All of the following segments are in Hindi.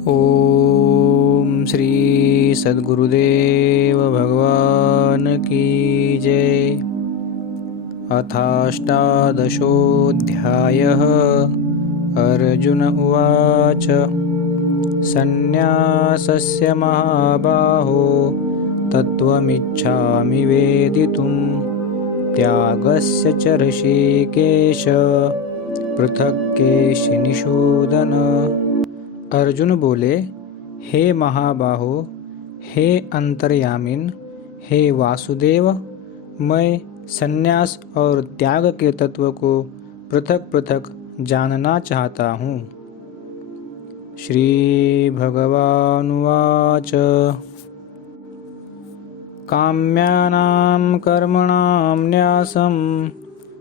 ओम श्री सद्गुरुदेव भगवान की जय। अथाष्टादशोऽध्यायः। अर्जुन उवाच सन्न्यासस्य महाबाहो तत्त्वमिच्छामि वेदितुं त्यागस्य च ऋषिकेश पृथक् केशिनिषूदन। अर्जुन बोले, हे महाबाहो, हे अंतर्यामिन, हे वासुदेव, मैं संन्यास और त्याग के तत्व को पृथक पृथक जानना चाहता हूँ। श्री भगवानुवाच काम्यानां कर्मणां न्यासं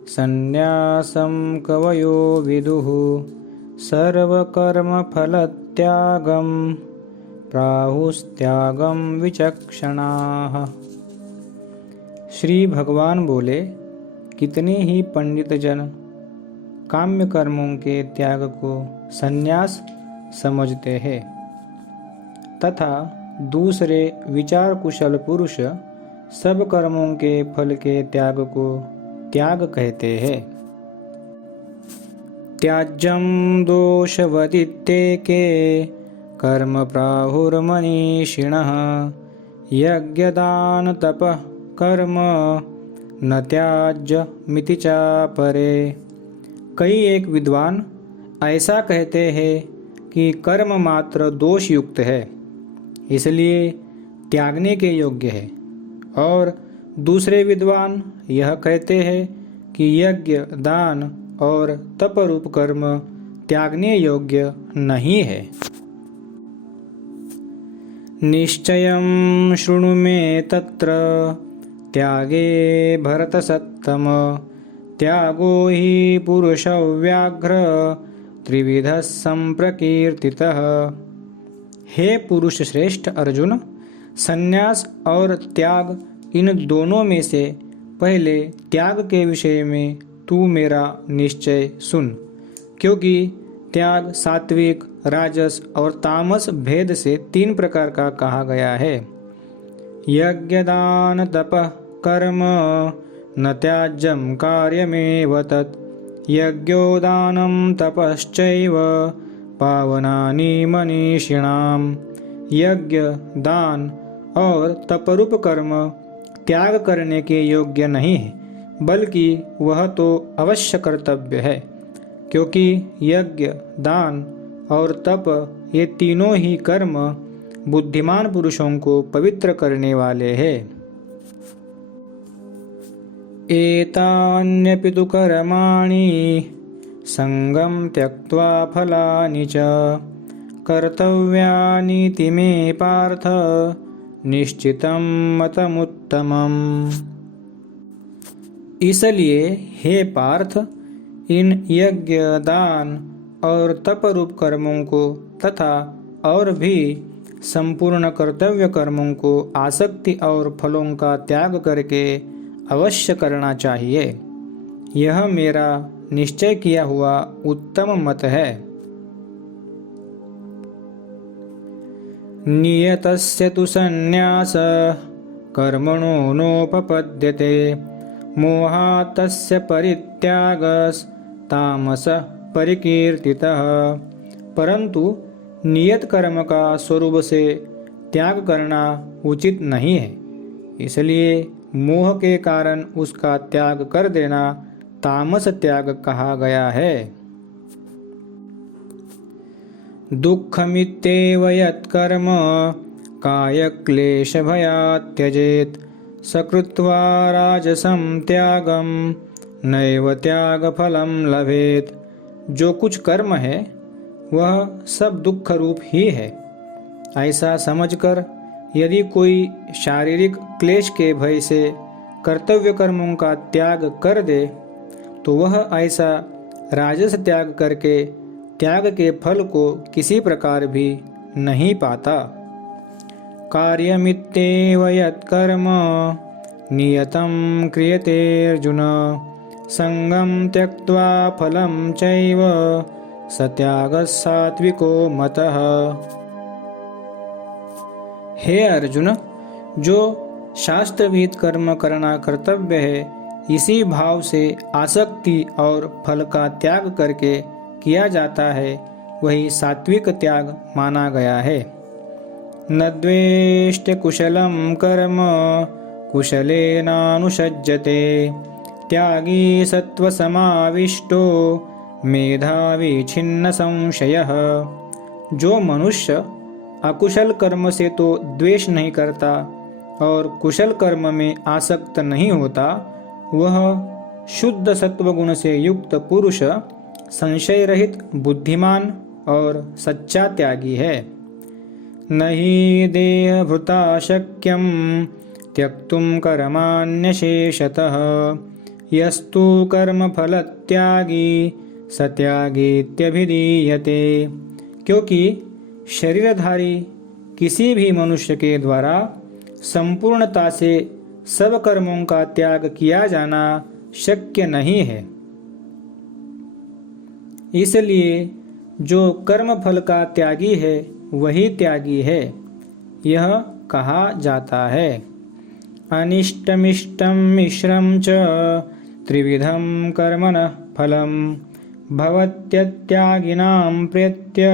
संन्यासं कवयो विदुः सर्वकर्मफलत्यागं प्राहुस्त्यागं विचक्षणाः। श्री भगवान बोले, कितने ही पंडित जन काम्य कर्मों के त्याग को संन्यास समझते हैं तथा दूसरे विचार कुशल पुरुष सब कर्मों के फल के त्याग को त्याग कहते हैं। त्याज्यं दोषवदित्येके कर्म प्राहुर्मनीषिणः यज्ञदान तपः कर्म न त्याज्यमिति चापरे। कई एक विद्वान ऐसा कहते हैं कि कर्म मात्र दोष युक्त है, इसलिए त्यागने के योग्य है, और दूसरे विद्वान यह कहते हैं कि यज्ञ दान और तप रूप कर्म त्यागने योग्य नहीं है। निश्चयं शृणु मे तत्र त्यागे भरतसत्तम त्यागो हि पुरुषव्याघ्र त्रिविधः संप्रकीर्तितः। हे पुरुष श्रेष्ठ अर्जुन, संन्यास और त्याग इन दोनों में से पहले त्याग के विषय में तू मेरा निश्चय सुन, क्योंकि त्याग सात्विक, राजस और तामस भेद से 3 प्रकार का कहा गया है। यज्ञदान तपः कर्म न त्याज्यं कार्यमेव तत् यज्ञोदानं तपश्चैव पावनानि मनीषिणाम्। यज्ञ दान और तपरूप कर्म त्याग करने के योग्य नहीं है, बल्कि वह तो अवश्य कर्तव्य है, क्योंकि यज्ञ दान और तप ये तीनों ही कर्म बुद्धिमान पुरुषों को पवित्र करने वाले हैं। एतान्यपि तु कर्माणि संगं त्यक्त्वा फलानि च कर्तव्यानीति मे पार्थ निश्चितं मतमुत्तमम्। इसलिए हे पार्थ, इन यज्ञ दान और तप रूप कर्मों को तथा और भी संपूर्ण कर्तव्य कर्मों को आसक्ति और फलों का त्याग करके अवश्य करना चाहिए। यह मेरा निश्चय किया हुआ उत्तम मत है। नियतस्य तु संन्यासः कर्मणो नोपपद्यते मोहात् तस्य परित्यागस्तामसः परिकीर्तितः। परंतु नियत कर्म का स्वरूप से त्याग करना उचित नहीं है, इसलिए मोह के कारण उसका त्याग कर देना तामस त्याग कहा गया है। दुःखमित्येव यत्कर्म कायक्लेशभयात् त्यजेत् सकृत्वा राजसं त्यागं नैव त्यागफलं लभेत्। जो कुछ कर्म है वह सब दुख रूप ही है। ऐसा समझकर यदि कोई शारीरिक क्लेश के भय से कर्तव्य कर्मों का त्याग कर दे तो वह ऐसा राजस त्याग करके त्याग के फल को किसी प्रकार भी नहीं पाता। कार्यमित्येव यत्कर्म नियतं क्रियते अर्जुन संगं त्यक्त्वा फलं चैव सत्यागः सात्विको मतः। हे अर्जुन, जो शास्त्रविहित कर्म करना कर्तव्य है, इसी भाव से आसक्ति और फल का त्याग करके किया जाता है, वही सात्विक त्याग माना गया है। न द्वेष्ट कुशलम कर्म कुशलेनानुषज्यते, त्यागी सत्वसमाविष्टो मेधावी छिन्न संशयः। जो मनुष्य अकुशल कर्म से तो द्वेष नहीं करता और कुशल कर्म में आसक्त नहीं होता, वह शुद्ध सत्वगुण से युक्त पुरुष संशय रहित बुद्धिमान और सच्चा त्यागी है। नहि देहभृता शक्यं त्यक्तुं कर्माण्यशेषतः, यस्तु कर्मफलत्यागी स त्यागीत्यभिधीयते। क्योंकि शरीरधारी किसी भी मनुष्य के द्वारा संपूर्णता से सब कर्मों का त्याग किया जाना शक्य नहीं है, इसलिए जो कर्म फल का त्यागी है वही त्यागी है, यह कहा जाता है। अनिष्टमिष्टं मिश्रं च त्रिविधं कर्मणः फलं, भवत्यत्यागिनां प्रेत्य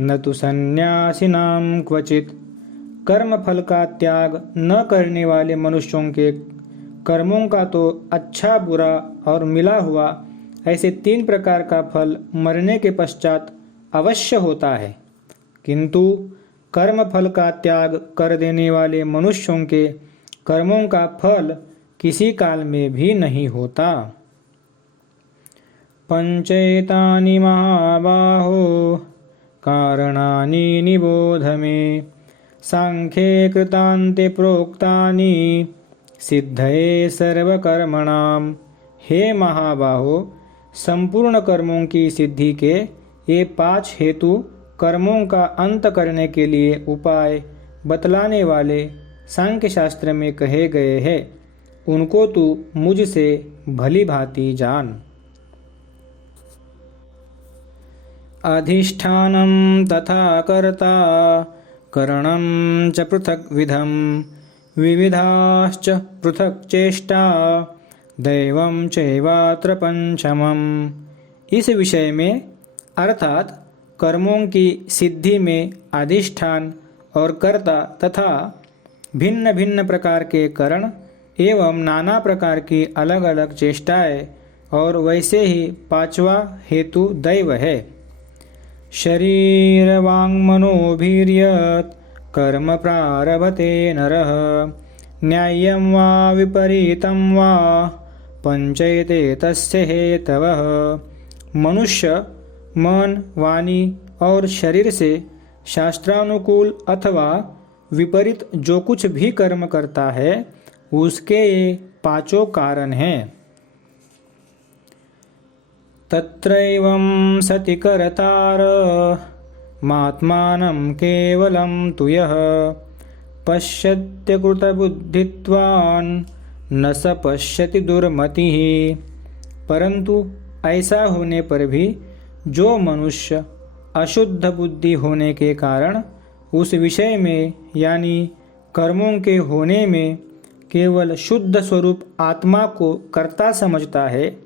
न तु सन्यासिनां क्वचित्। कर्म फल का त्याग न करने वाले मनुष्यों के कर्मों का तो अच्छा बुरा और मिला हुआ ऐसे 3 प्रकार का फल मरने के पश्चात अवश्य होता है, किंतु कर्म फल का त्याग कर देने वाले मनुष्यों के कर्मों का फल किसी काल में भी नहीं होता। पंचैतानि महाबाहो कारणानि निबोध मे, सांख्ये कृतान्ते प्रोक्तानि सिद्धये सर्वकर्मणाम। हे महाबाहो, संपूर्ण कर्मों की सिद्धि के ये 5 हेतु कर्मों का अंत करने के लिए उपाय बतलाने वाले सांख्य शास्त्र में कहे गए हैं, उनको तू मुझसे भली भांति जान। अधिष्ठानं तथा कर्ता करणं च पृथक् विधं, विविधाश्च पृथक् चेष्टा दैवं चैवात्र पंचमम्। इस विषय में अर्थात कर्मों की सिद्धि में अधिष्ठान और कर्ता तथा भिन्न भिन्न प्रकार के करण एवं नाना प्रकार की अलग अलग चेष्टाएं और वैसे ही 5वां हेतु दैव है। शरीर वांग मनोभिर्यत् कर्म प्रारभते नरः, न्याय्यं वा विपरीतं वा पंचैते तस्य हेतवः। मनुष्य मन, वाणी और शरीर से शास्त्रानुकूल अथवा विपरीत जो कुछ भी कर्म करता है, उसके ये 5 कारण हैं। तत्रैवं सति कर्तार मात्मानं केवलं तु यः, पश्यत्य कृतबुद्धित्वान् न स पश्यति दुर्मतिः। परंतु ऐसा होने पर भी जो मनुष्य अशुद्ध बुद्धि होने के कारण उस विषय में यानी कर्मों के होने में केवल शुद्ध स्वरूप आत्मा को कर्ता समझता है,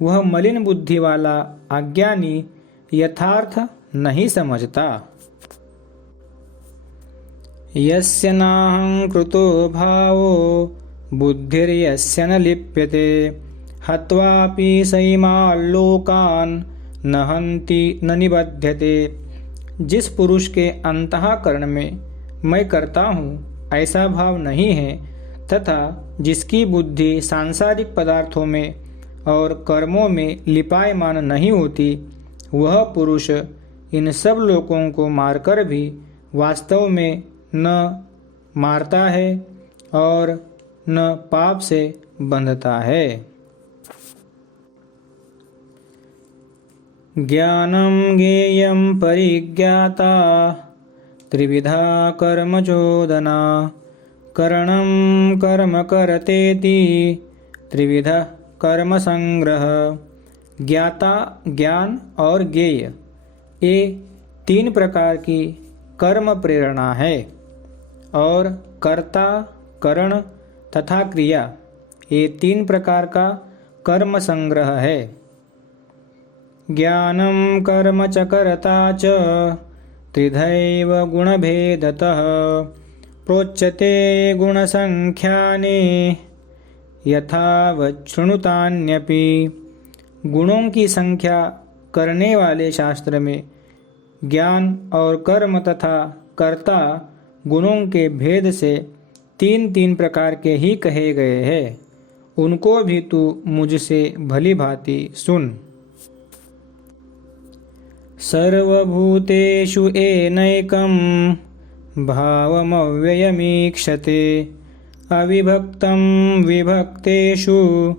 वह मलिन बुद्धि वाला अज्ञानी यथार्थ नहीं समझता। यस्य नाहं कृतो भावो बुद्धिर्यस्य न लिप्यते, हत्वापि सैमान् लोकान् न हन्ति न निबध्यते। जिस पुरुष के अंतःकरण में मैं करता हूँ ऐसा भाव नहीं है तथा जिसकी बुद्धि सांसारिक पदार्थों में और कर्मों में लिपायमान नहीं होती, वह पुरुष इन सब लोगों को मारकर भी वास्तव में न मारता है और न पाप से बंधता है। ज्ञानं ज्ञेयं परिज्ञाता त्रिविधा कर्म चोदना, करणं कर्म करतेति त्रिविधा कर्म संग्रह। ज्ञाता, ज्ञान और ज्ञेय, ये 3 प्रकार की कर्म प्रेरणा है। और कर्ता, करण तथा क्रिया, ये 3 प्रकार का कर्म संग्रह है। ज्ञानं कर्म च कर्ता च त्रिधैव गुणभेदतः प्रोच्यते गुणसंख्याने यथावच्छृणुतान्यपि। गुणों की संख्या करने वाले शास्त्र में ज्ञान और कर्म तथा कर्ता गुणों के भेद से 3 प्रकार के ही कहे गए हैं। उनको भी तू मुझसे भली भांति सुन। सर्वभूतेषु एनैकं भावमव्ययमीक्षते अविभक्तं विभक्तेषु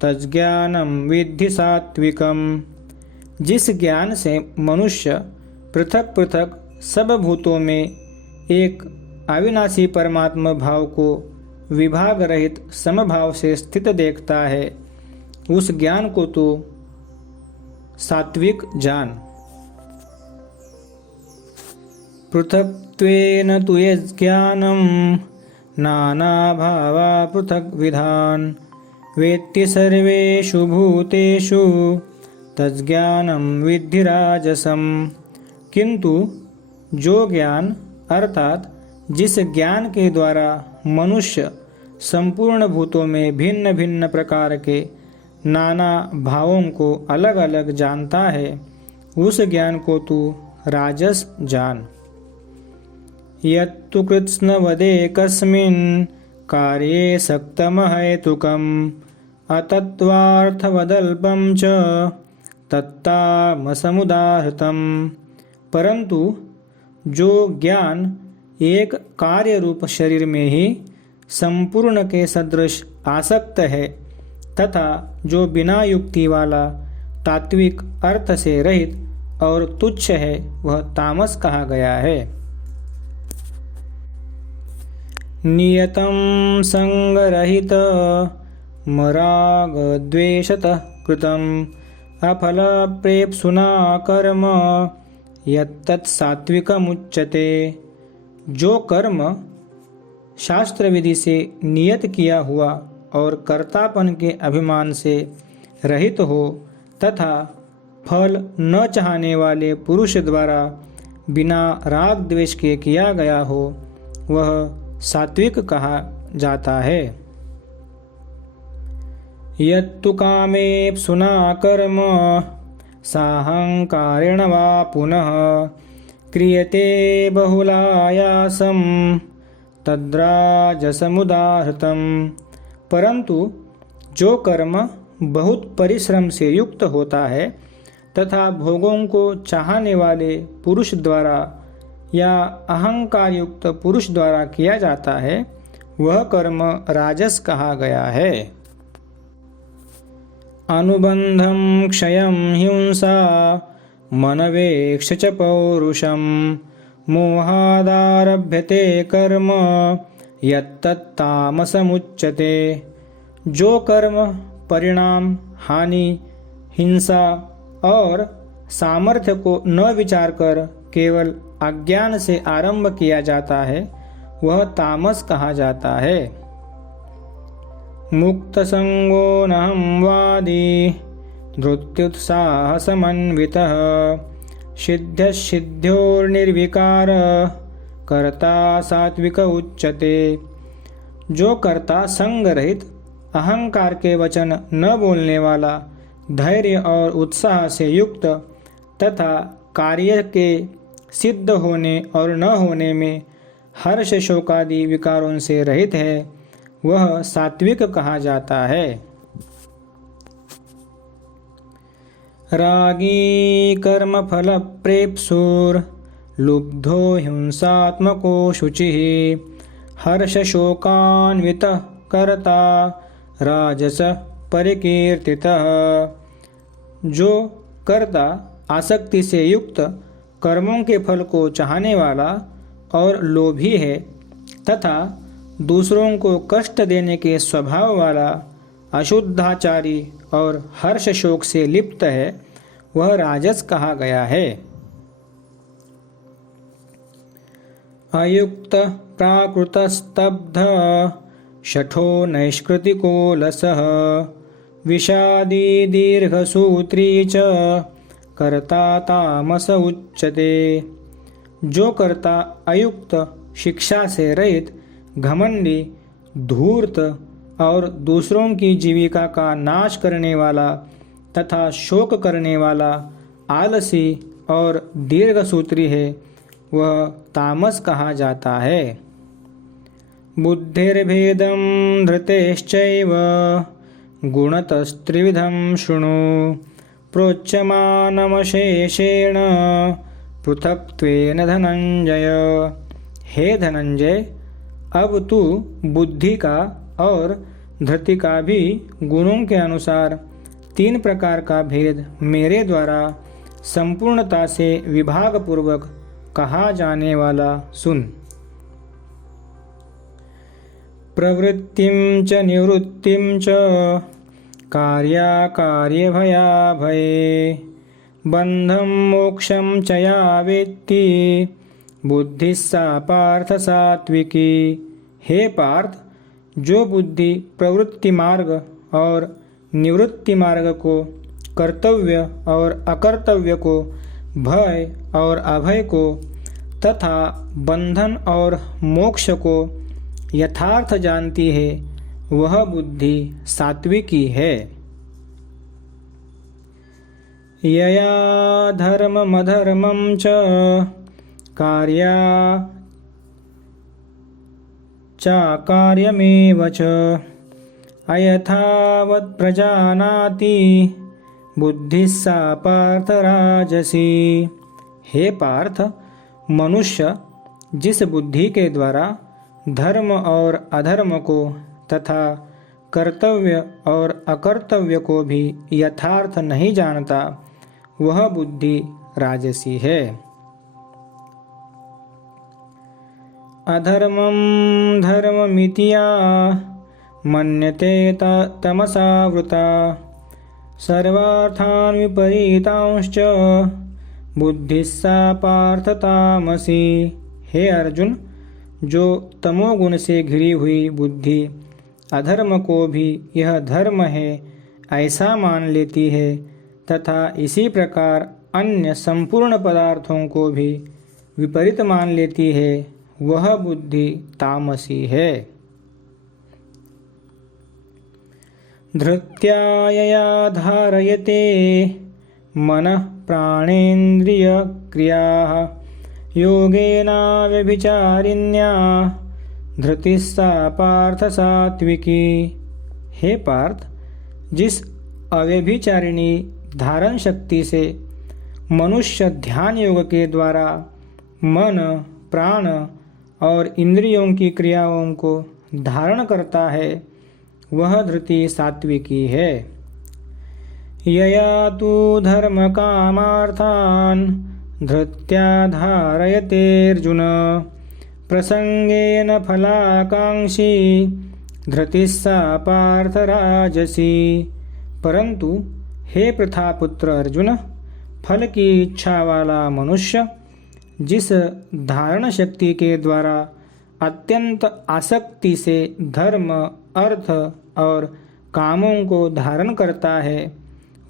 तज्ज्ञानं विद्धि सात्विकम्। जिस ज्ञान से मनुष्य पृथक पृथक सब भूतों में एक अविनाशी परमात्मा भाव को विभाग रहित समभाव से स्थित देखता है, उस ज्ञान को तो सात्विक जान। पृथक्त्वेन तु यज्ज्ञानं नानाभावा पृथग्विधान् वेत्ति सर्वेषु भूतेषु तज्ज्ञानं विद्धि राजसम्। किंतु जो ज्ञान अर्थात जिस ज्ञान के द्वारा मनुष्य संपूर्ण भूतों में भिन्न भिन्न प्रकार के नाना भावों को अलग अलग जानता है, उस ज्ञान को तू राजस जान। यत्तु कृत्स्नवदेकस्मिन् कार्ये सक्तमहैतुकम् अतत्त्वार्थवदल्पं च तत्तामसमुदाहृतम्। परंतु जो ज्ञान एक कार्य रूप शरीर में ही संपूर्ण के सदृश आसक्त है तथा जो बिना युक्ति वाला तात्विक अर्थ से रहित और तुच्छ है, वह तामस कहा गया है। नियतं संगरहित मरागद्वेषतः कृतम् अफलप्रेप्सुना कर्म यत्तत् सात्विकमुच्यते। जो कर्म शास्त्र विधि से नियत किया हुआ और कर्तापन के अभिमान से रहित हो तथा फल न चाहने वाले पुरुष द्वारा बिना राग द्वेष के किया गया हो, वह सात्विक कहा जाता है। यत्तु कामेप्सुना कर्म साहंकारेण वा पुनः क्रियते बहुलायासं तद्राजसमुदाहृतम्। परंतु जो कर्म बहुत परिश्रम से युक्त होता है तथा भोगों को चाहने वाले पुरुष द्वारा या अहंकार युक्त पुरुष द्वारा किया जाता है, वह कर्म राजस कहा गया है। अनुबंधं क्षयं हिंसा मनवेक्ष च पौरुषं मोहादारभ्यते कर्म यत्तत्तामसमुच्यते। जो कर्म परिणाम, हानि, हिंसा और सामर्थ्य को न विचार कर केवल अज्ञान से आरंभ किया जाता है, वह तामस कहा जाता है। मुक्त संगो नहं वादी धृत्युत्साहसमन्वितः सिद्ध्यसिद्ध्योर्निर्विकार कर्ता सात्विक उच्यते। जो कर्ता संग रहित, अहंकार के वचन न बोलने वाला, धैर्य और उत्साह से युक्त तथा कार्य के सिद्ध होने और न होने में हर्ष शोकादि विकारों से रहित है, वह सात्विक कहा जाता है। रागी कर्म फल प्रेप्सुर लुब्धो हिंसात्मको शुचिः हर्ष शोकान्वितः कर्ता राजस परिकीर्तितः। जो कर्ता आसक्ति से युक्त, कर्मों के फल को चाहने वाला और लोभी है तथा दूसरों को कष्ट देने के स्वभाव वाला, अशुद्धाचारी और हर्ष शोक से लिप्त है, वह राजस कहा गया है। अयुक्त प्राकृतस्तब्ध शठो नैष्कृतिको लसः विषादी दीर्घसूत्री च कर्ता तामस उच्यते। जो कर्ता अयुक्त, शिक्षा से रहित, घमंडी, धूर्त और दूसरों की जीविका का नाश करने वाला तथा शोक करने वाला, आलसी और दीर्घसूत्री है, वह तामस कहा जाता है। बुद्धिर्भेदं धृतेश्चैव गुणतस्त्रिविधं शृणु प्रोच्यमानमशेषेण पृथक्त्वेन धनंजय। हे धनंजय, अब तू बुद्धि का और धृति का भी गुणों के अनुसार 3 प्रकार का भेद मेरे द्वारा संपूर्णता से विभाग पूर्वक कहा जाने वाला सुन। प्रवृत्तिं च निवृत्तिं च कार्याकार्यभयाभये बंधं मोक्षं च या वेत्ति बुद्धि सा पार्थ सात्विकी। हे पार्थ, जो बुद्धि प्रवृत्ति मार्ग और निवृत्ति मार्ग को, कर्तव्य और अकर्तव्य को, भय और अभय को तथा बंधन और मोक्ष को यथार्थ जानती है, वह बुद्धि सात्विकी है। यया धर्ममधर्मं च कार्या चाकार्यमेव च अयथावत् प्रजानाति बुद्धि सा पार्थ राजसी। हे पार्थ, मनुष्य जिस बुद्धि के द्वारा धर्म और अधर्म को तथा कर्तव्य और अकर्तव्य को भी यथार्थ नहीं जानता, वह बुद्धि राजसी है। अधर्मं धर्ममिति या मन्यते तमसावृता सर्वार्थान् विपरीतांश्च बुद्धि सा पार्थ तामसी। हे अर्जुन, जो तमोगुण से घिरी हुई बुद्धि अधर्म को भी यह धर्म है ऐसा मान लेती है तथा इसी प्रकार अन्य संपूर्ण पदार्थों को भी विपरीत मान लेती है, वह बुद्धि तामसी है। धृत्या यया धारयते मनः प्राणेन्द्रिय क्रियाः योगेना व्यभिचारिण्या धृति सा पार्थ सात्विकी। हे पार्थ, जिस अव्यभिचारिणी धारण शक्ति से मनुष्य ध्यान योग के द्वारा मन, प्राण और इंद्रियों की क्रियाओं को धारण करता है, वह धृति सात्विकी है। यया तु धर्म कामार्थान् धृत्या धारयतेऽर्जुन प्रसंगेन फलाकांक्षी धृति सा पार्थ राजसी। परंतु हे प्रथापुत्र अर्जुन, फल की इच्छा वाला मनुष्य जिस धारण शक्ति के द्वारा अत्यंत आसक्ति से धर्म, अर्थ और कामों को धारण करता है,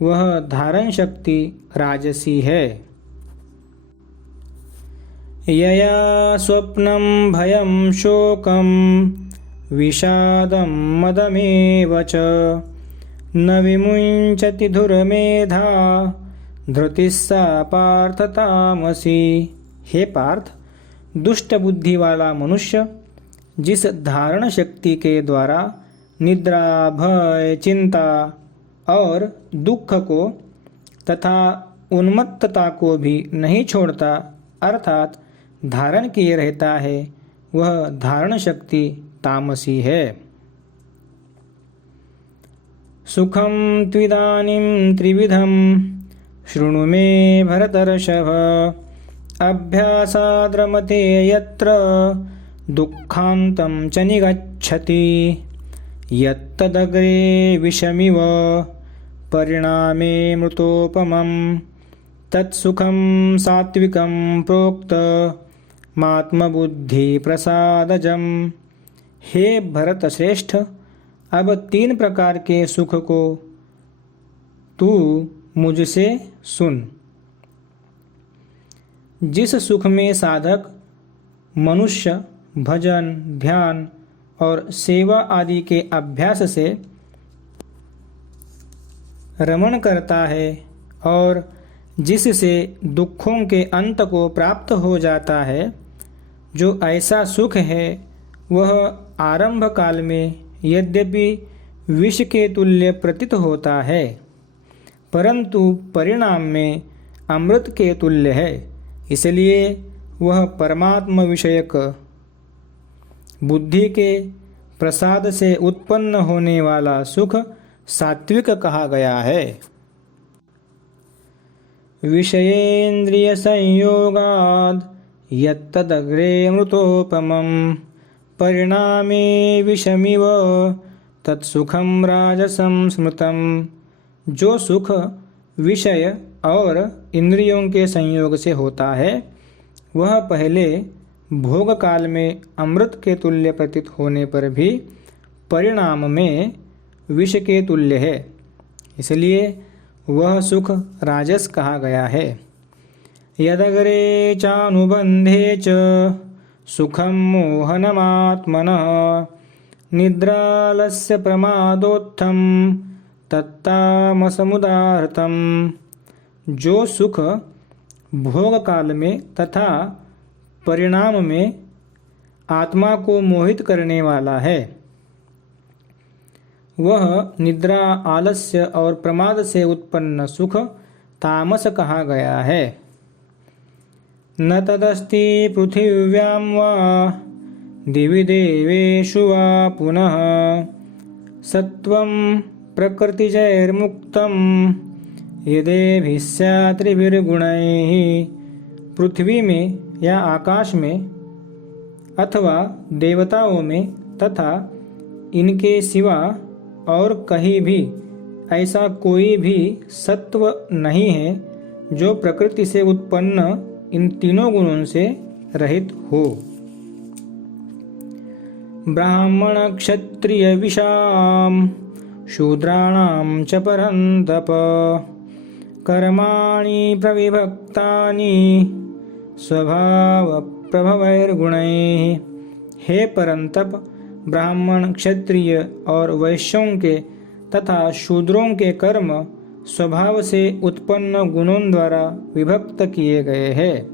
वह धारण शक्ति राजसी है। यया स्वप्नं भयं शोकं विषादं मदमेव च न विमुञ्चति धुरमेधा धृति सा पार्थ तामसी। हे पार्थ, दुष्ट बुद्धि वाला मनुष्य जिस धारण शक्ति के द्वारा निद्रा, भय, चिंता और दुख को तथा उन्मत्तता को भी नहीं छोड़ता, अर्थात धारण किए रहता है, वह धारण शक्ति तामसी है। सुखं त्विदानीं त्रिविधं शृणु मे भरतर्षभ अभ्यासाद्रमते यत्र दुःखान्तं च निगच्छति यत्तदग्रे विषमिव परिणामे मृतोपमं तत्सुखं सात्विकं प्रोक्त मात्मबुद्धि प्रसादजम। हे भरत श्रेष्ठ, अब 3 प्रकार के सुख को तू मुझसे सुन। जिस सुख में साधक मनुष्य भजन, ध्यान और सेवा आदि के अभ्यास से रमण करता है और जिससे दुखों के अंत को प्राप्त हो जाता है, जो ऐसा सुख है वह आरंभ काल में यद्यपि विष के तुल्य प्रतीत होता है, परंतु परिणाम में अमृत के तुल्य है। इसलिए वह परमात्म विषयक बुद्धि के प्रसाद से उत्पन्न होने वाला सुख सात्विक कहा गया है। विषयेन्द्रिय संयोगाद यत्तदग्रे मृतोपमं परिणामे विषमिव तत्सुखम राजसं स्मृतम। जो सुख विषय और इंद्रियों के संयोग से होता है, वह पहले भोग काल में अमृत के तुल्य प्रतीत होने पर भी परिणाम में विष के तुल्य है। इसलिए वह सुख राजस कहा गया है। यदग्रे चानुबंधे च सुखम मोहनमात्मनः निद्रालस्य प्रमादोत्थम तत्तामसमुदाहृतम्। जो सुख भोग काल में तथा परिणाम में आत्मा को मोहित करने वाला है, वह निद्रा, आलस्य और प्रमाद से उत्पन्न सुख तामस कहा गया है। न तदस्ति पृथिव्यां वा दिवि देवेषु वा पुनः सत्वं प्रकृतिजैर्मुक्तं यदेभिः स्यात्रिभिर्गुणैः। पृथ्वी में या आकाश में अथवा देवताओं में तथा इनके सिवा और कहीं भी ऐसा कोई भी सत्व नहीं है जो प्रकृति से उत्पन्न इन तीनों गुणों से रहित हो। ब्राह्मण क्षत्रिय विषाम शूद्राणां च परन्तप कर्माणि प्रविभक्तानि स्वभाव प्रभवैर्गुणैः। हे परंतप, ब्राह्मण, क्षत्रिय और वैश्यों के तथा शूद्रों के कर्म स्वभाव से उत्पन्न गुणों द्वारा विभक्त किए गए हैं।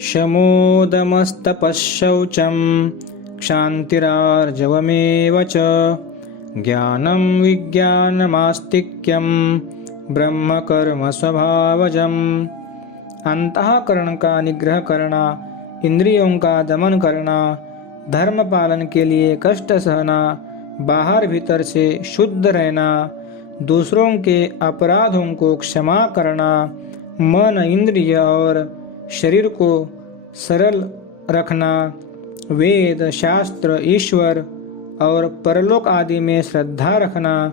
शमोदमस्तपश्शौचं क्षान्तिरार्जवमेव च ज्ञानं विज्ञानमास्तिक्यं ब्रह्म कर्म स्वभावजम्। अंतःकरण का निग्रह करना, इंद्रियों का दमन करना, धर्म पालन के लिए कष्ट सहना, बाहर भीतर से शुद्ध रहना, दूसरों के अपराधों को क्षमा करना, मन, इंद्रिय और शरीर को सरल रखना, वेद, शास्त्र, ईश्वर और परलोक आदि में श्रद्धा रखना,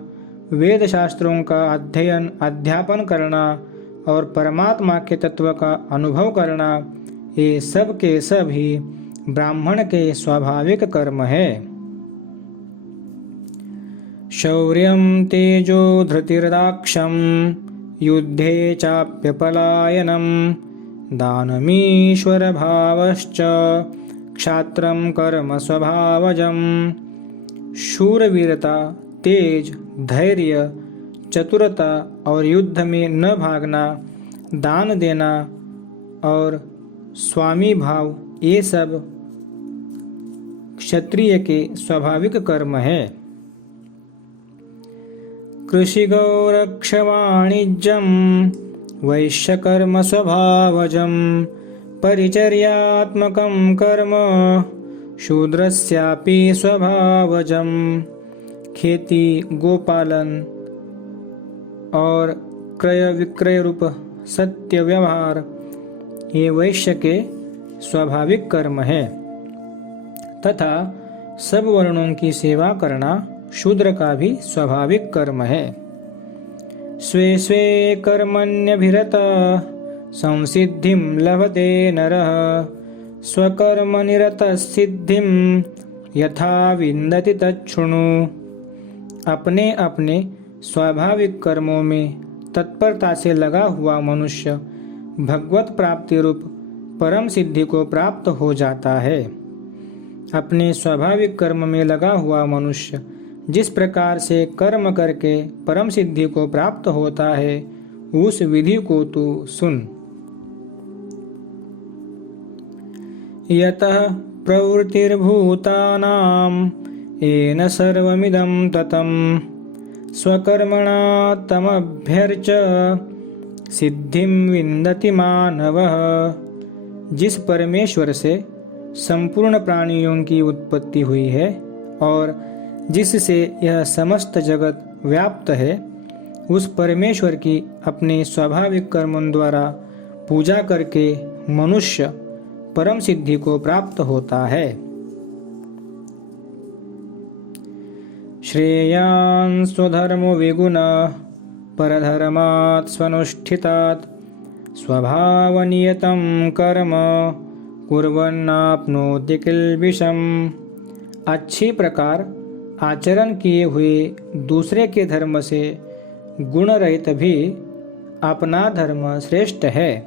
वेद शास्त्रों का अध्ययन, अध्यापन करना और परमात्मा के तत्व का अनुभव करना, ये सब के सब ही ब्राह्मण के स्वाभाविक कर्म है। शौर्यं तेजो धृतिर्दाक्षं युद्धे चाप्यपलायनं दानमीश्वर भावश्च क्षात्रं कर्म स्वभावजम्। शूरवीरता, तेज, धैर्य, चतुरता और युद्ध में न भागना, दान देना और स्वामी भाव, ये सब क्षत्रिय के स्वाभाविक कर्म है। कृषिगौरक्षवाणिज्यं वैश्यकर्म स्वभावजं परिचर्यात्मकं कर्म शूद्रस्यापि स्वभावजं। खेती, गोपालन और क्रय विक्रय रूप सत्य व्यवहार ये वैश्य के स्वाभाविक कर्म है तथा सब वर्णों की सेवा करना शूद्र का भी स्वाभाविक कर्म है। स्वे स्वे कर्मण्यभिरता संसिद्धिं लभते नरः स्वकर्मनिरतसिद्धिं यथा विन्दति तच्छृणु। अपने अपने स्वाभाविक कर्मों में तत्परता से लगा हुआ मनुष्य भगवत प्राप्ति रूप परम सिद्धि को प्राप्त हो जाता है। अपने स्वाभाविक कर्म में लगा हुआ मनुष्य जिस प्रकार से कर्म करके परम सिद्धि को प्राप्त होता है, उस विधि को तू सुन। यतः प्रवृत्तिर्भूतानां येन सर्वमिदं ततं स्वकर्मणा तमभ्यर्च सिद्धिं विन्दति मानवः। जिस परमेश्वर से संपूर्ण प्राणियों की उत्पत्ति हुई है और जिससे यह समस्त जगत व्याप्त है, उस परमेश्वर की अपने स्वाभाविक कर्मों द्वारा पूजा करके मनुष्य परम सिद्धि को प्राप्त होता है। श्रेयान् स्वधर्मो विगुणः परधर्मात् स्वनुष्ठितात् स्वभावनियतं कर्म कुर्वन्नाप्नोति किल्बिषम्। अच्छी प्रकार आचरण किए हुए दूसरे के धर्म से गुण रहित भी अपना धर्म श्रेष्ठ है,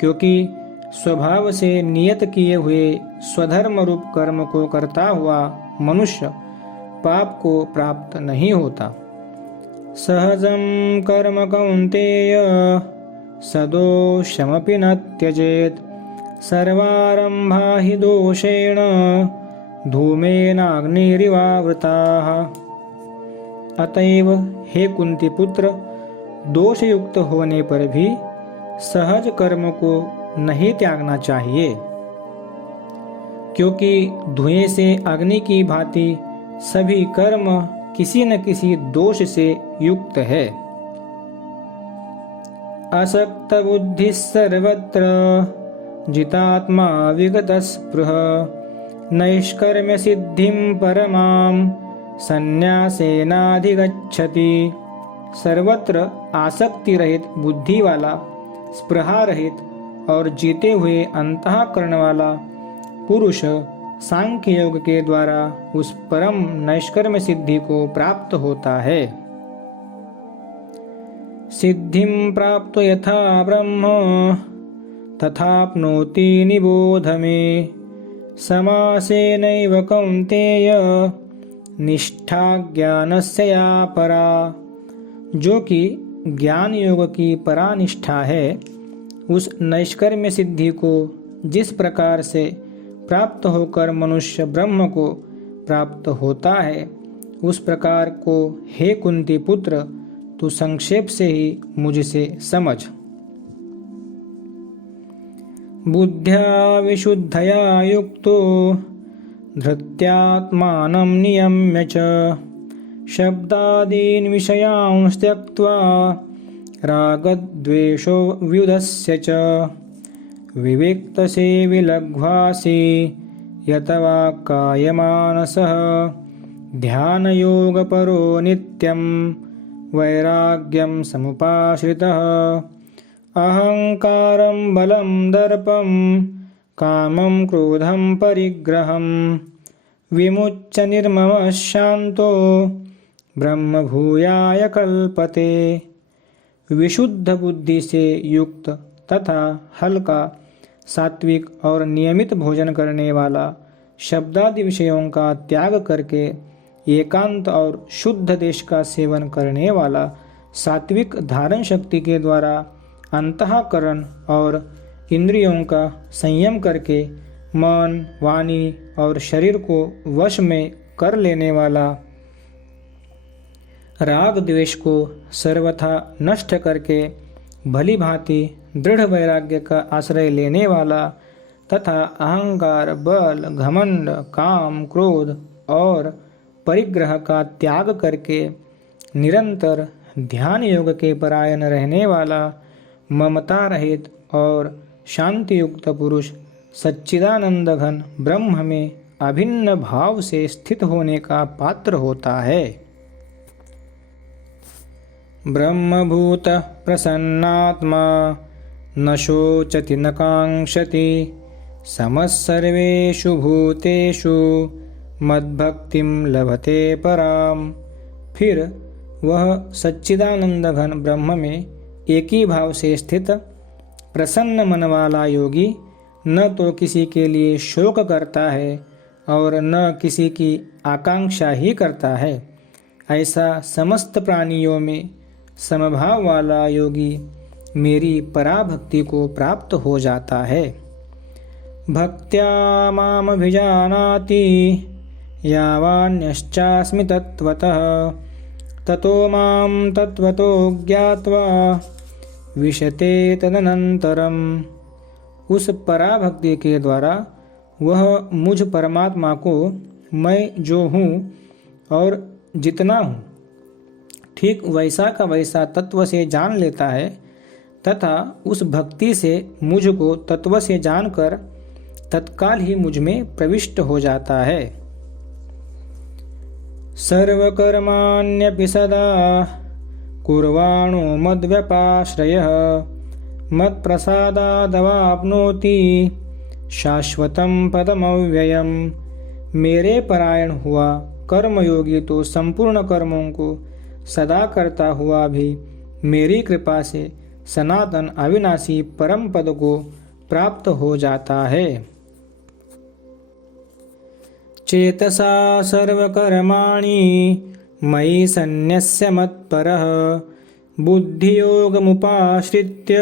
क्योंकि स्वभाव से नियत किए हुए स्वधर्म रूप कर्म को करता हुआ मनुष्य पाप को प्राप्त नहीं होता। सहजं कर्म कौन्तेय सदोषमपि न त्यजेत् सर्वारम्भा हि दोषेण धूमेनाग्निरिवावृताः। अतएव हे कुंती पुत्र, दोषयुक्त होने पर भी सहज कर्म को नहीं त्यागना चाहिए, क्योंकि धुएं से अग्नि की भांति सभी कर्म किसी न किसी दोष से युक्त है। असक्त बुद्धि सर्वत्र जितात्मा विगतस्पृह नैष्कर्म्य सिद्धिं परमां संन्यासेनाधिगच्छति। सर्वत्र आसक्ति रहित बुद्धि वाला, स्पृहा रहित और जीते हुए अंतःकरण वाला पुरुष सांख्य योग के द्वारा उस परम नैष्कर्म्य सिद्धि को प्राप्त होता है। सिद्धिं प्राप्तो यथा ब्रह्म तथाप्नोति निबोध मे समासेनैव कौन्तेय निष्ठा ज्ञानस्य या परा। जो कि ज्ञान योग की परानिष्ठा है, उस नैष्कर्म्य सिद्धि को जिस प्रकार से प्राप्त होकर मनुष्य ब्रह्म को प्राप्त होता है, उस प्रकार को हे कुंती पुत्र तू संक्षेप से ही मुझसे समझ। बुद्ध्या विशुद्धया युक्तो धृत्यात्मानं नियम्य च शब्दादीन् विषयांस् त्यक्त्वा रागद्वेषो व्युदस्य च विविक्तसेवी लघ्वासी यतवा कायमानसः ध्यानयोगपरो नित्यं वैराग्यं समुपाश्रितः अहंकारं बलं दर्पं कामं क्रोधं परिग्रहं विमुच्य निर्ममः शान्तो ब्रह्मभूयाय कल्पते। विशुद्ध बुद्धि से युक्त तथा हल्का, सात्विक और नियमित भोजन करने वाला, शब्दादि विषयों का त्याग करके एकांत और शुद्ध देश का सेवन करने वाला, सात्विक धारण शक्ति के द्वारा अंतःकरण और इंद्रियों का संयम करके मन, वाणी और शरीर को वश में कर लेने वाला, राग द्वेष को सर्वथा नष्ट करके भली भांति दृढ़ वैराग्य का आश्रय लेने वाला तथा अहंकार, बल, घमंड, काम, क्रोध और परिग्रह का त्याग करके निरंतर ध्यान योग के परायण रहने वाला, ममता रहित और शांति युक्त पुरुष सच्चिदानंद घन ब्रह्म में अभिन्न भाव से स्थित होने का पात्र होता है। ब्रह्मभूत प्रसन्नात्मा न शोचति न काङ्क्षति समः सर्वेषु भूतेषु मद्भक्तिं लभते पराम। फिर वह सच्चिदानंद घन ब्रह्म में एक ही भाव से स्थित प्रसन्न मन वाला योगी न तो किसी के लिए शोक करता है और न किसी की आकांक्षा ही करता है। ऐसा समस्त प्राणियों में समभाव वाला योगी मेरी पराभक्ति को प्राप्त हो जाता है। भक्त्या मामभिजानाति यावान्यश्चास्मि तत्त्वतः ततो मां तत्त्वतो ज्ञात्वा विशते तदनन्तरम्। उस पराभक्ति के द्वारा वह मुझ परमात्मा को मैं जो हूँ और जितना हूँ ठीक वैसा का वैसा तत्व से जान लेता है तथा उस भक्ति से मुझको तत्व से जानकर तत्काल ही मुझ में प्रविष्ट हो जाता है। सर्वकर्माण्यपि सदा कुर्वाणो मद्व्यपाश्रयः मत्प्रसादादवाप्नोति शाश्वतं पदमव्ययम्। मेरे परायण हुआ कर्मयोगी तो संपूर्ण कर्मों को सदा करता हुआ भी मेरी कृपा से सनातन अविनाशी परम पद को प्राप्त हो जाता है। चेतसा सर्वकर्माणि मयि सन्न्यस्य मत्परः बुद्धियोगमुपाश्रित्य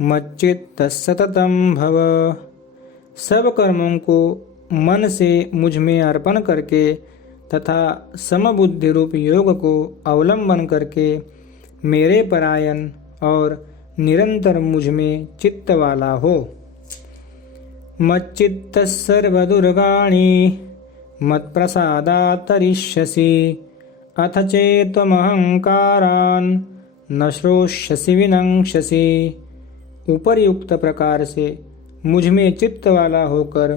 मच्चित्तः सततं भव। सब कर्मों को मन से मुझ में अर्पण करके तथा समबुद्धि रूप योग को अवलंबन करके मेरे परायण और निरंतर मुझ में चित्त वाला हो। मच्चित्तः सर्वदुर्गाणि मत्प्रसादात् तरिष्यसि अथ चेत्त्वमहंकारान् न श्रोष्यसि विनङ्क्ष्यसि। उपर्युक्त प्रकार से मुझ में चित्त वाला होकर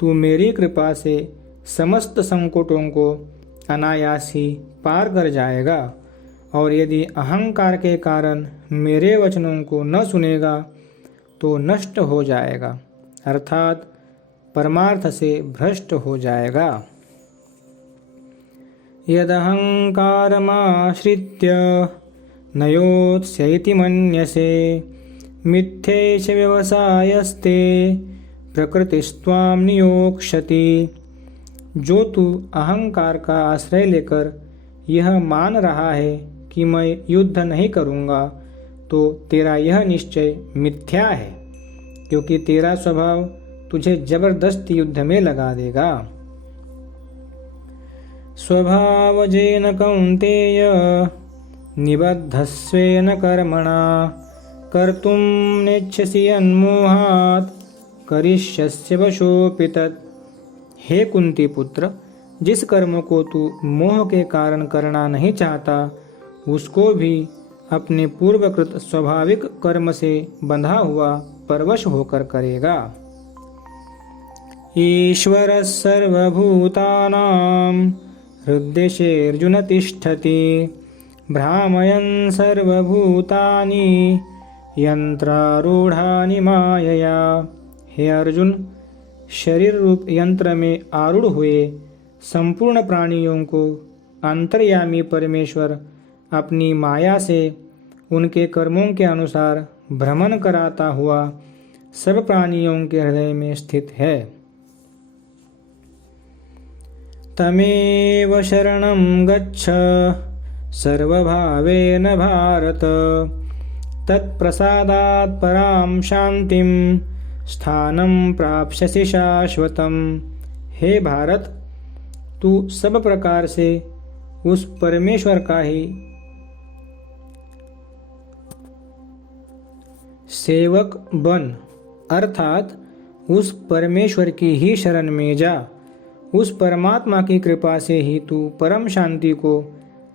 तू मेरी कृपा से समस्त संकटों को अनायास ही पार कर जाएगा और यदि अहंकार के कारण मेरे वचनों को न सुनेगा तो नष्ट हो जाएगा अर्थात परमार्थ से भ्रष्ट हो जाएगा। यदहंकारमाश्रित्य न योत्स्य इति मन्यसे मिथ्यैष व्यवसायस्ते प्रकृतिस्त्वां नियोक्ष्यति। जो तू अहंकार का आश्रय लेकर यह मान रहा है कि मैं युद्ध नहीं करूँगा तो तेरा यह निश्चय मिथ्या है, क्योंकि तेरा स्वभाव तुझे जबरदस्ती युद्ध में लगा देगा। स्वभावजेन कौन्तेय निबद्धस्वेन कर्मणा कर्तुं नेच्छसि यन्मोहात् करिष्यस्य वशोऽपि तत्। हे कुंती पुत्र, जिस कर्म को तू मोह के कारण करना नहीं चाहता उसको भी अपने पूर्वकृत स्वाभाविक कर्म से बंधा हुआ परवश होकर करेगा। ईश्वरः सर्वभूतानां हृद्देशेऽर्जुन तिष्ठति भ्रामयन् सर्वभूतानि यंत्रारूढ़ानि मायया। हे अर्जुन, शरीर रूप यंत्र में आरूढ़ हुए संपूर्ण प्राणियों को अंतर्यामी परमेश्वर अपनी माया से उनके कर्मों के अनुसार भ्रमण कराता हुआ सब प्राणियों के हृदय में स्थित है। तमेव शरणं गच्छ सर्वभावेन भारत तत्प्रसादात् परां शांतिं स्थानं प्राप्स्यसि शाश्वतम्। हे भारत, तू सब प्रकार से उस परमेश्वर का ही सेवक बन, अर्थात उस परमेश्वर की ही शरण में जा। उस परमात्मा की कृपा से ही तू परम शांति को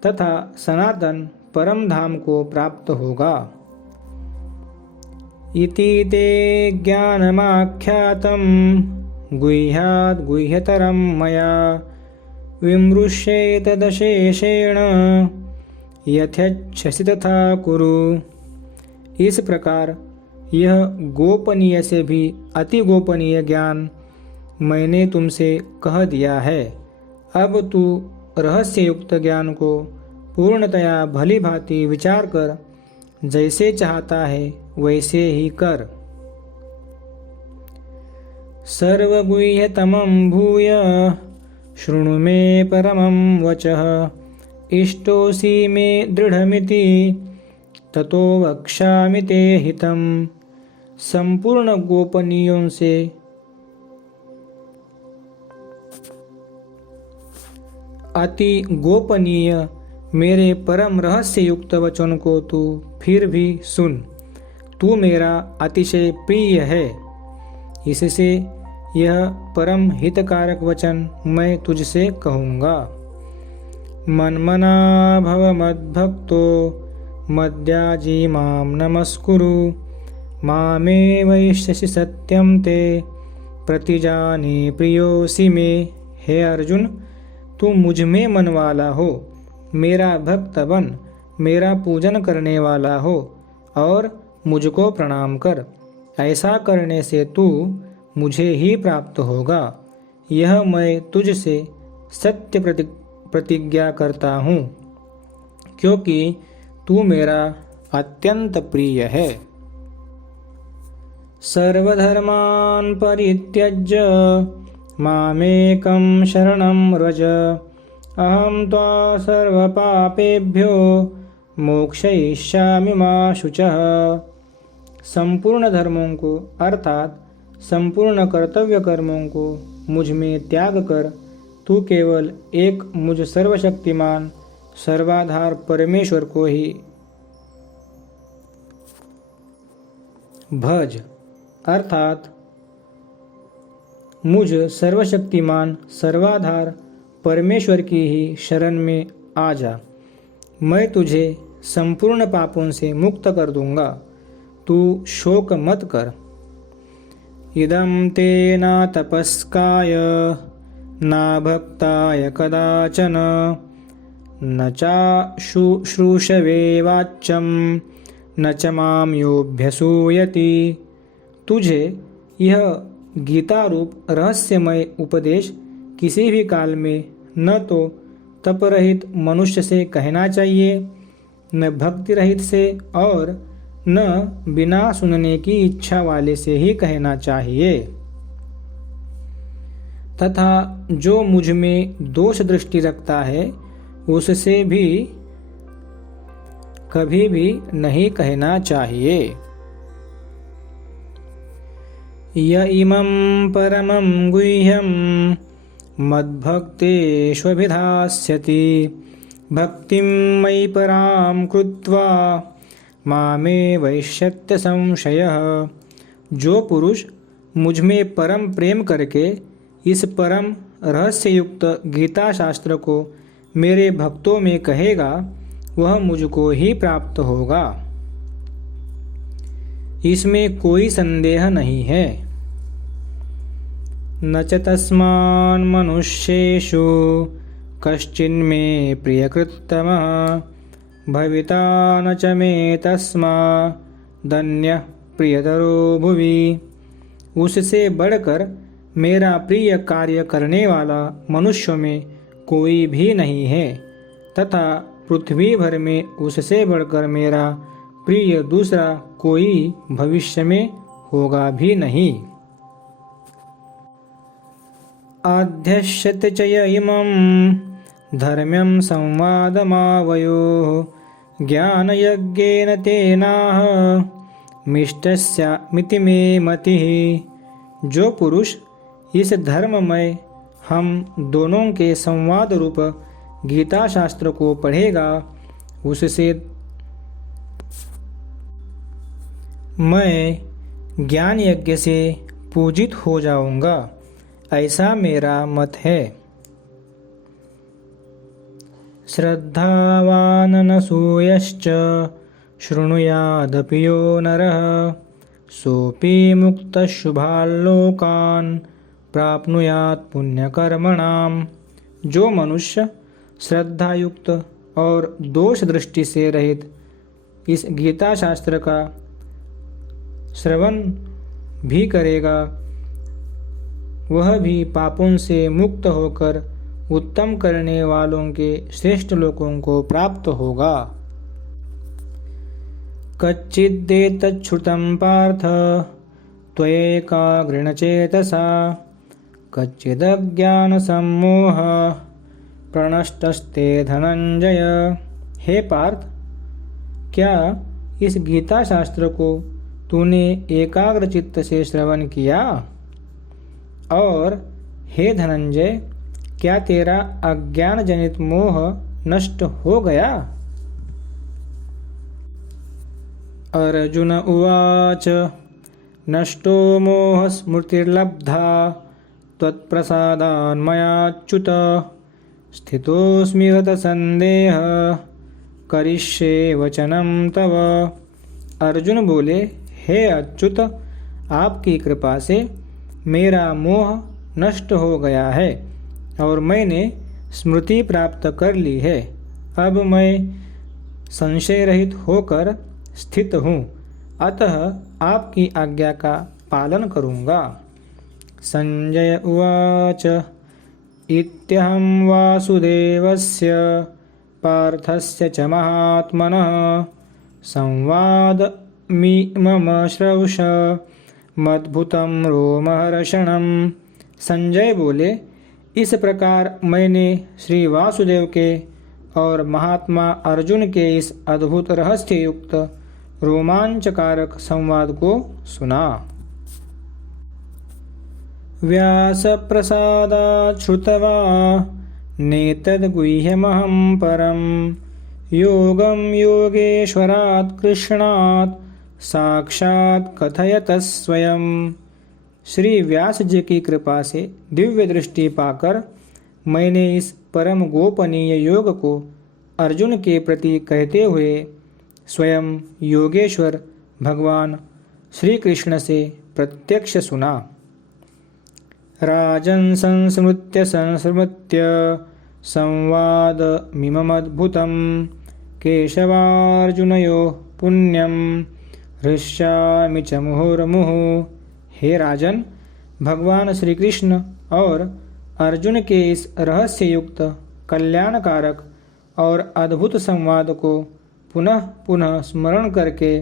तथा सनातन परम धाम को प्राप्त होगा। इति ते ज्ञानमाख्यातं गुह्याद् गुह्यतरं मया विमृश्येतदशेषेण यथेच्छसि तथा कुरु। इस प्रकार यह गोपनीय से भी अति गोपनीय ज्ञान मैंने तुमसे कह दिया है। अब तू रहस्ययुक्त ज्ञान को पूर्णतया भली भांति विचार कर, जैसे चाहता है वैसे ही कर। सर्वगुह्यतमं भूय शृणु मे परमं वचः, इष्टोऽसि मे दृढमिति ततो वक्ष्यामि ते हितम्। संपूर्ण गोपनीयों से अति गोपनीय मेरे परम रहस्य युक्त वचन को तू फिर भी सुन। तू मेरा अतिशय प्रिय है, इससे यह परम हितकारक वचन मैं तुझसे कहूँगा। मन्मना भव मद्भक्तो मद्याजी मां नमस्कुरु, मामे वैश्यसि सत्यं ते प्रतिजाने प्रियोऽसि मे। हे अर्जुन, तू मुझ में मन वाला हो, मेरा भक्त बन, मेरा पूजन करने वाला हो और मुझको प्रणाम कर। ऐसा करने से तू मुझे ही प्राप्त होगा। यह मैं तुझसे सत्य प्रतिज्ञा करता हूँ, क्योंकि तू मेरा अत्यंत प्रिय है। सर्वधर्मान् परित्यज्य मामेकं शरणं व्रज, अहं त्वा सर्वपापेभ्यो मोक्षयिष्यामि मा शुचः। संपूर्ण धर्मों को अर्थात संपूर्ण कर्तव्य कर्मों को मुझ में त्याग कर तू केवल एक मुझ सर्वशक्तिमान सर्वाधार परमेश्वर को ही भज, अर्थात मुझ सर्वशक्तिमान सर्वाधार परमेश्वर की ही शरण में आ जा। मैं तुझे संपूर्ण पापों से मुक्त कर दूंगा, तू शोक मत कर। इदं ते न तपस्काय न भक्ताय कदाचन, न चाशुश्रूषवे वाच्यं न च मां योऽभ्यसूयति। तुझे यह गीता रूप रहस्यमय उपदेश किसी भी काल में न तो तप रहित मनुष्य से कहना चाहिए, न भक्ति रहित से और न बिना सुनने की इच्छा वाले से ही कहना चाहिए। तथा जो मुझ में दोष दृष्टि रखता है उससे भी कभी भी नहीं कहना चाहिए। य इमं परमं गुह्यं मद्भक्तेष्वभिधास्यति, भक्तिं मयि परां कृत्वा मामे वैश्यत्य संशयः। जो पुरुष मुझ में परम प्रेम करके इस परम रहस्ययुक्त गीता शास्त्र को मेरे भक्तों में कहेगा, वह मुझको ही प्राप्त होगा, इसमें कोई संदेह नहीं है। न च तस्मान् मनुष्येषु कश्चिन्मे प्रियकृत्तमः, भविता न च मे तस्मादन्यः प्रियतरो भुवि। उससे बढ़कर मेरा प्रिय कार्य करने वाला मनुष्यों में कोई भी नहीं है, तथा पृथ्वी भर में उससे बढ़कर मेरा प्रिय दूसरा कोई भविष्य में होगा भी नहीं। आध्यश्यते च य इमं धर्म्यं संवादमावयोः, ज्ञानयज्ञेन तेनाह मिष्टस्यामिति मे मतिः। जो पुरुष इस धर्ममय हम दोनों के संवाद रूप गीता शास्त्र को पढ़ेगा, उससे मैं ज्ञान यज्ञ से पूजित हो जाऊंगा, ऐसा मेरा मत है। श्रद्धावान नसूयश्च शृणुयादपि यो नरः, सोऽपि मुक्तः शुभाल्लोकान् प्राप्नुयात् पुण्यकर्मणाम्। जो मनुष्य श्रद्धायुक्त और दोष दृष्टि से रहित इस गीता शास्त्र का श्रवण भी करेगा वह भी पापों से मुक्त होकर उत्तम करने वालों के श्रेष्ठ लोकों को प्राप्त होगा। कच्चिदेतच्छ्रुतं पार्थ त्वयैकाग्रेणचेतसा कच्चिदज्ञानसम्मोह प्रणष्टस्ते धनंजय। हे पार्थ, क्या इस गीता शास्त्र को तूने एकाग्र चित्त से श्रवण किया? और हे धनंजय, क्या तेरा अज्ञान जनित मोह नष्ट हो गया? अर्जुन उवाच नष्टो मोह स्मृतिर्लब्धा त्वत्प्रसादान्मयाच्युत स्थितोऽस्मि गतसन्देह करिष्ये वचनं तव। अर्जुन बोले, हे अच्युत, आपकी कृपा से मेरा मोह नष्ट हो गया है और मैंने स्मृति प्राप्त कर ली है। अब मैं संशय रहित होकर स्थित हूँ, अतः आपकी आज्ञा का पालन करूँगा। संजय उवाच इत्यहं वासुदेवस्य पार्थस्य च महात्मनः संवादमिमम श्रवश मद्भुतं रोमहर्षणं। संजय बोले, इस प्रकार मैंने श्री वासुदेव के और महात्मा अर्जुन के इस अद्भुत रहस्य युक्त रोमांचकारक संवाद को सुना। व्यासप्रसादात् श्रुत्वा नेतद्गुह्यमहं परं योगं योगेश्वरात् कृष्णात् साक्षात् कथयतः स्वयं। श्री व्यास जी की कृपा से दिव्य दृष्टि पाकर मैंने इस परम गोपनीय योग को अर्जुन के प्रति कहते हुए स्वयं योगेश्वर भगवान श्री कृष्ण से प्रत्यक्ष सुना। राजन् संस्मृत्य संवादमिममद्भुतं केशवार्जुनयोः पुण्यं हृष्यामि च मुहुर्मुहुः। हे राजन, भगवान श्री कृष्ण और अर्जुन के इस रहस्य युक्त कल्याणकारक और अद्भुत संवाद को पुनः पुनः स्मरण करके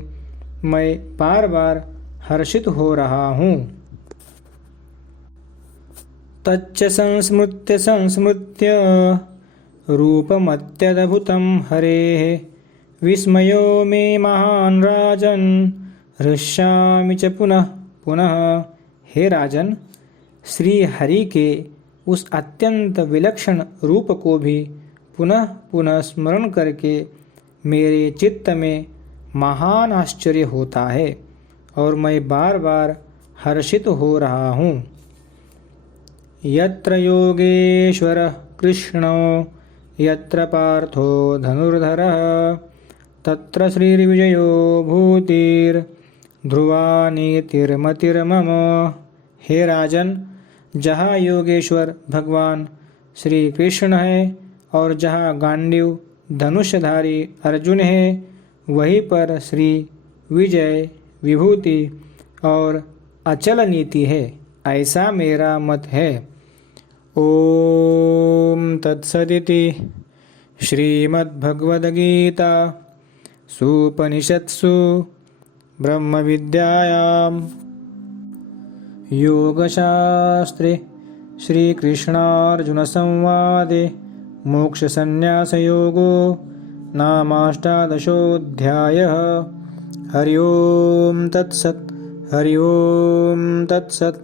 मैं बार बार हर्षित हो रहा हूँ। तच्च संस्मृत्य रूपमत्यद्भुतं हरेः विस्मयो मे महान् राजन् हृष्यामि च पुनः पुनः। हे राजन, श्री हरि के उस अत्यंत विलक्षण रूप को भी पुनः पुनः स्मरण करके मेरे चित्त में महान आश्चर्य होता है और मैं बार बार हर्षित हो रहा हूँ। यत्र योगेश्वरः कृष्णो यत्र पार्थो धनुर्धरः तत्र श्रीर्विजयो भूतिर्ध्रुवा नीतिर्मतिर्मम। हे राजन, जहाँ योगेश्वर भगवान श्री कृष्ण है और जहाँ गांडीव धनुषधारी अर्जुन है, वहीं पर श्री विजय, विभूति और अचल नीति है, ऐसा मेरा मत है। ओम तत्सदिति श्रीमद्भगवद्गीता सुपनिषत्सु ब्रह्मविद्यायां योगशास्त्रे श्रीकृष्णार्जुनसंवादे मोक्षसंन्यासयोगो नामाष्टादशोऽध्यायः। हरि ओम तत्सत्, हरि ओम तत्सत्,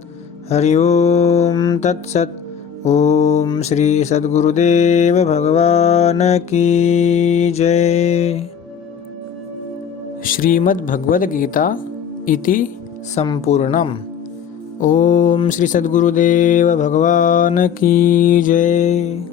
हरि ओम तत्सत्। ओम श्री सद्गुरुदेव भगवान की जय। श्रीमद्भगवद्गीता इति संपूर्णम्। ओम श्री सद्गुरुदेव भगवान की जय।